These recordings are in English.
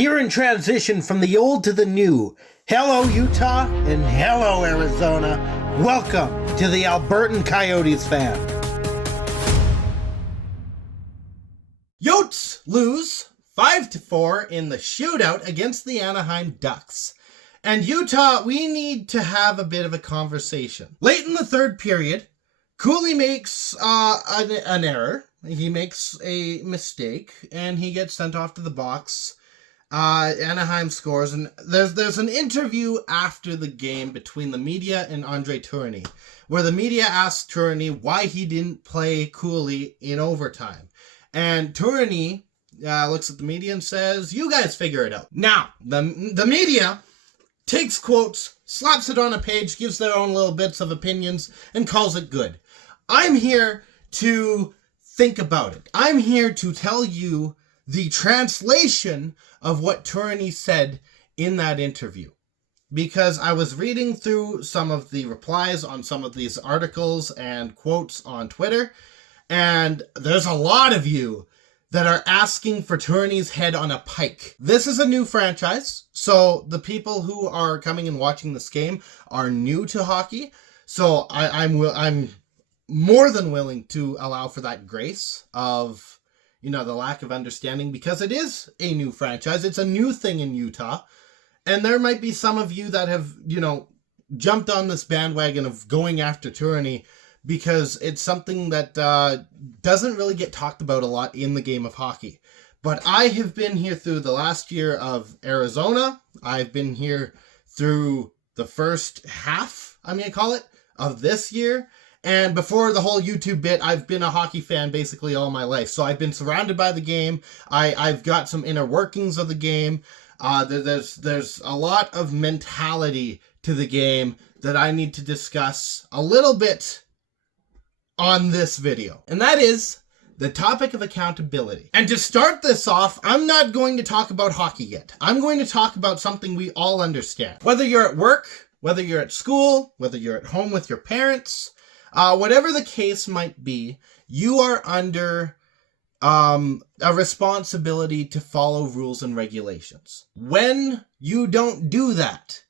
Here in transition from the old to the new. Hello, Utah, and hello, Arizona. Welcome to the Albertan Coyotes Fan. YOTES lose 5-4 in the shootout against the Anaheim Ducks. And Utah, we need to have a bit of a conversation. Late in the third period, Cooley makes an error. He makes a mistake, and he gets sent off to the box. Anaheim scores, and there's an interview after the game between the media and Andre Tourigny, where the media asked Tourigny why he didn't play Cooley in overtime. And Tourigny looks at the media and says, "You guys figure it out." Now, the media takes quotes, slaps it on a page, gives their own little bits of opinions, and calls it good. I'm here to think about it. I'm here to tell you the translation of what Tourigny said in that interview. Because I was reading through some of the replies on some of these articles and quotes on Twitter, and there's a lot of you that are asking for Tourigny's head on a pike. This is a new franchise, so the people who are coming and watching this game are new to hockey, so I'm more than willing to allow for that grace of, the lack of understanding, because it is a new franchise. It's a new thing in Utah. And there might be some of you that have, jumped on this bandwagon of going after Tourigny because it's something that doesn't really get talked about a lot in the game of hockey. But I have been here through the last year of Arizona. I've been here through the first half, I'm going to call it, of this year. And before the whole YouTube bit, I've been a hockey fan basically all my life. So I've been surrounded by the game. I've got some inner workings of the game. There's a lot of mentality to the game that I need to discuss a little bit on this video. And that is the topic of accountability. And to start this off, I'm not going to talk about hockey yet. I'm going to talk about something we all understand. Whether you're at work, whether you're at school, whether you're at home with your parents, whatever the case might be, you are under a responsibility to follow rules and regulations. When you don't do that,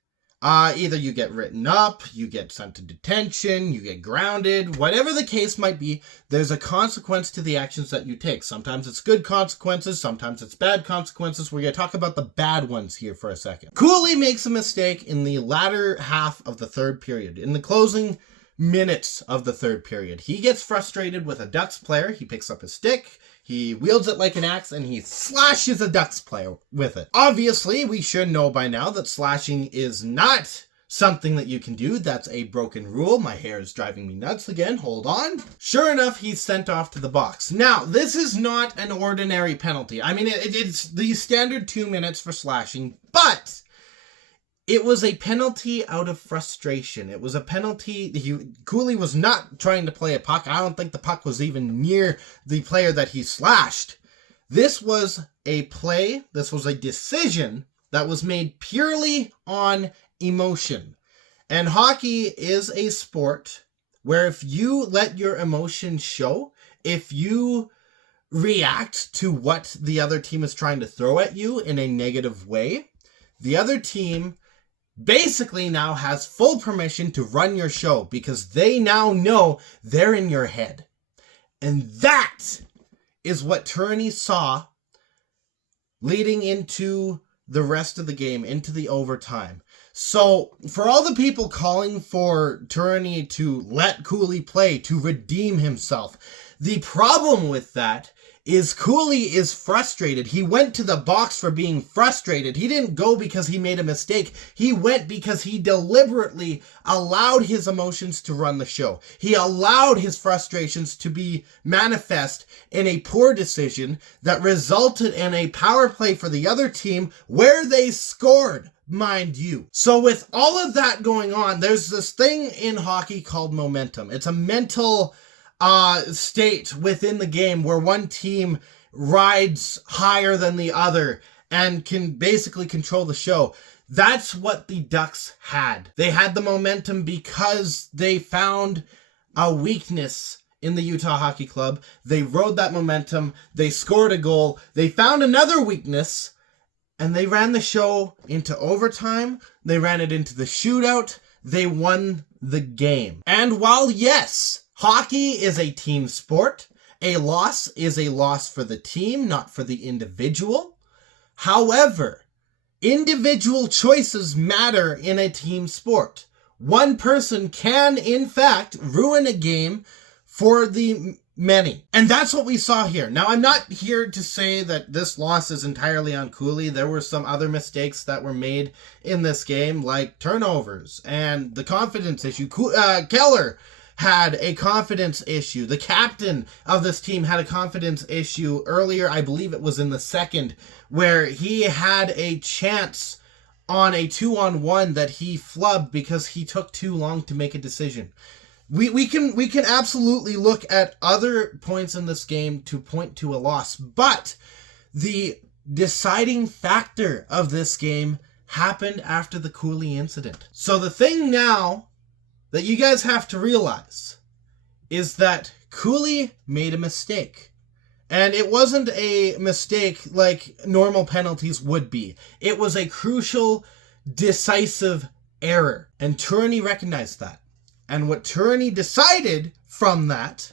either you get written up, you get sent to detention, you get grounded, whatever the case might be, there's a consequence to the actions that you take. Sometimes it's good consequences, sometimes it's bad consequences. We're going to talk about the bad ones here for a second. Cooley makes a mistake in the latter half of the third period. In the closing minutes of the third period, he gets frustrated with a Ducks player. He picks up his stick, he wields it like an axe, and he slashes a Ducks player with it. Obviously, we should know by now that slashing is not something that you can do. That's a broken rule. My hair is driving me nuts again. Hold on. Sure enough, he's sent off to the box. Now, this is not an ordinary penalty. I mean, it's the standard 2 minutes for slashing, but it was a penalty out of frustration. It was a penalty. Cooley was not trying to play a puck. I don't think the puck was even near the player that he slashed. This was a play. This was a decision that was made purely on emotion. And hockey is a sport where if you let your emotions show, if you react to what the other team is trying to throw at you in a negative way, the other team basically now has full permission to run your show because they now know they're in your head. And that is what Tourigny saw leading into the rest of the game, into the overtime. So for all the people calling for Tourigny to let Cooley play, to redeem himself, the problem with that is Cooley is frustrated. He went to the box for being frustrated. He didn't go because he made a mistake. He went because he deliberately allowed his emotions to run the show. He allowed his frustrations to be manifest in a poor decision that resulted in a power play for the other team where they scored, mind you. So with all of that going on, there's this thing in hockey called momentum. It's a mental state within the game where one team rides higher than the other and can basically control the show. That's what the Ducks had. They had the momentum because they found a weakness in the Utah Hockey Club. They rode that momentum. They scored a goal. They found another weakness, and they ran the show into overtime. They ran it into the shootout. They won the game. And while, yes, hockey is a team sport, a loss is a loss for the team, not for the individual. However, individual choices matter in a team sport. One person can, in fact, ruin a game for the many. And that's what we saw here. Now, I'm not here to say that this loss is entirely on Cooley. There were some other mistakes that were made in this game, like turnovers and the confidence issue. Keller had a confidence issue. The captain of this team had a confidence issue earlier. I believe it was in the second, where he had a chance on a 2-on-1 that he flubbed because he took too long to make a decision. We can absolutely look at other points in this game to point to a loss, but the deciding factor of this game happened after the Cooley incident. So the thing now that you guys have to realize is that Cooley made a mistake. And it wasn't a mistake like normal penalties would be. It was a crucial, decisive error. And Tourney recognized that. And what Tourney decided from that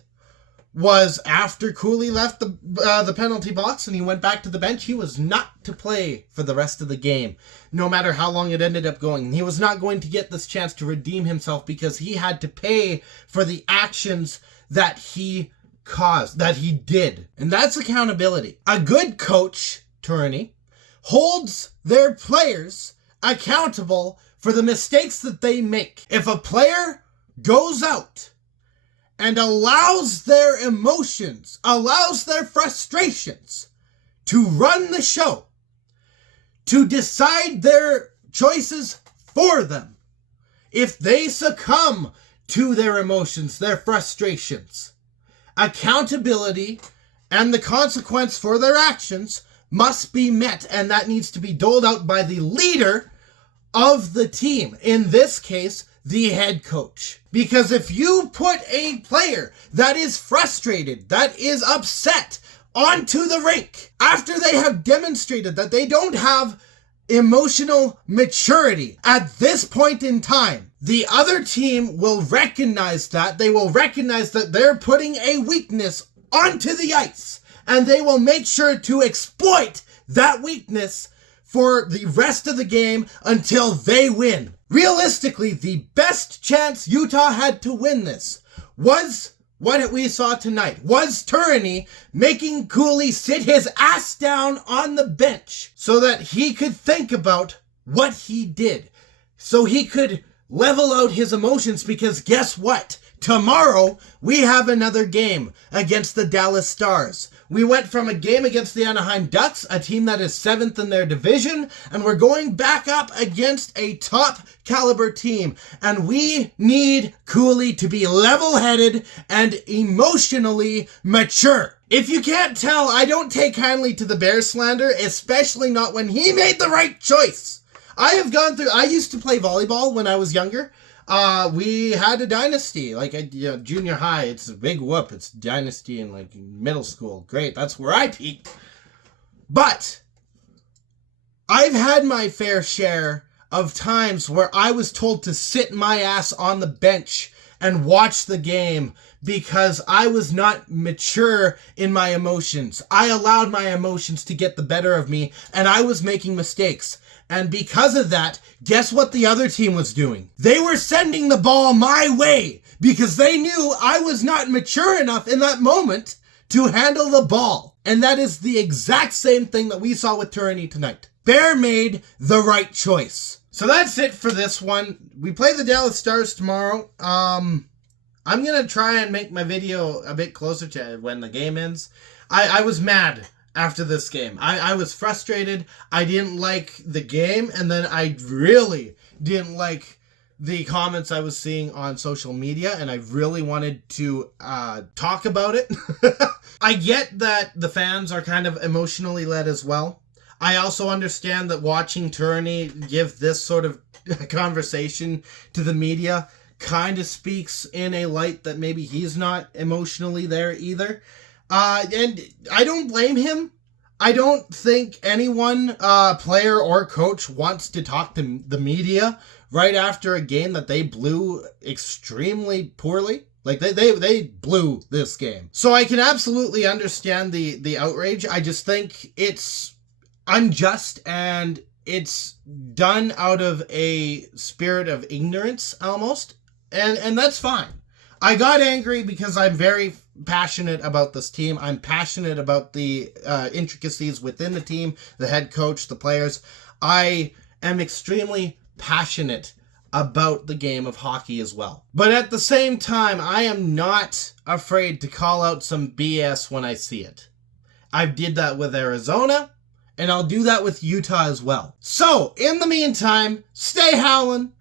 was, after Cooley left the penalty box and he went back to the bench, he was not to play for the rest of the game, no matter how long it ended up going. He was not going to get this chance to redeem himself because he had to pay for the actions that he caused, that he did. And that's accountability. A good coach, Tourney, holds their players accountable for the mistakes that they make. If a player goes out and allows their emotions, allows their frustrations to run the show, to decide their choices for them, if they succumb to their emotions, their frustrations, accountability and the consequence for their actions must be met, and that needs to be doled out by the leader of the team. In this case, the head coach. Because if you put a player that is frustrated, that is upset, onto the rink after they have demonstrated that they don't have emotional maturity at this point in time, the other team will recognize that. They will recognize that they're putting a weakness onto the ice, and they will make sure to exploit that weakness for the rest of the game until they win. Realistically, the best chance Utah had to win this was what we saw tonight, was Tourney making Cooley sit his ass down on the bench so that he could think about what he did, so he could level out his emotions, because guess what? Tomorrow, we have another game against the Dallas Stars. We went from a game against the Anaheim Ducks, a team that is 7th in their division, and we're going back up against a top caliber team. And we need Cooley to be level-headed and emotionally mature. If you can't tell, I don't take kindly to the Bears slander, especially not when he made the right choice. I used to play volleyball when I was younger. We had a dynasty, like junior high. It's a big whoop. It's dynasty in like middle school. Great. That's where I peaked. But I've had my fair share of times where I was told to sit my ass on the bench and watch the game because I was not mature in my emotions. I allowed my emotions to get the better of me, and I was making mistakes. And because of that, guess what the other team was doing? They were sending the ball my way because they knew I was not mature enough in that moment to handle the ball. And that is the exact same thing that we saw with Tourney tonight. Bear made the right choice. So that's it for this one. We play the Dallas Stars tomorrow. I'm going to try and make my video a bit closer to when the game ends. I was mad after this game. I was frustrated. I didn't like the game, and then I really didn't like the comments I was seeing on social media, and I really wanted to talk about it. I get that the fans are kind of emotionally led as well. I also understand that watching Tourney give this sort of conversation to the media kind of speaks in a light that maybe he's not emotionally there either. And I don't blame him. I don't think anyone, player or coach, wants to talk to the media right after a game that they blew extremely poorly. Like, they blew this game. So I can absolutely understand the outrage. I just think it's unjust, and it's done out of a spirit of ignorance, almost. And that's fine. I got angry because I'm very passionate about this team. I'm passionate about the intricacies within the team, the head coach, the players. I am extremely passionate about the game of hockey as well. But at the same time, I am not afraid to call out some BS when I see it. I did that with Arizona, and I'll do that with Utah as well. So, in the meantime, stay howling.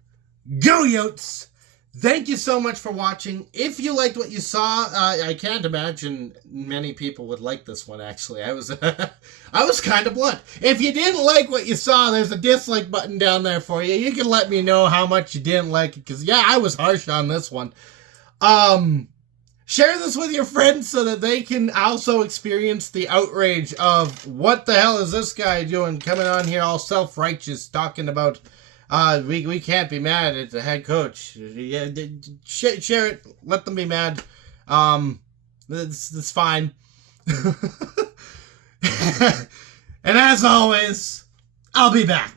Go Yotes! Thank you so much for watching. If you liked what you saw, I can't imagine many people would like this one, actually. I was I was kind of blunt. If you didn't like what you saw, there's a dislike button down there for you. You can let me know how much you didn't like it, because, yeah, I was harsh on this one. Share this with your friends so that they can also experience the outrage of, what the hell is this guy doing, coming on here all self-righteous, talking about... we can't be mad at the head coach. Yeah, share it. Let them be mad. That's fine. And as always, I'll be back.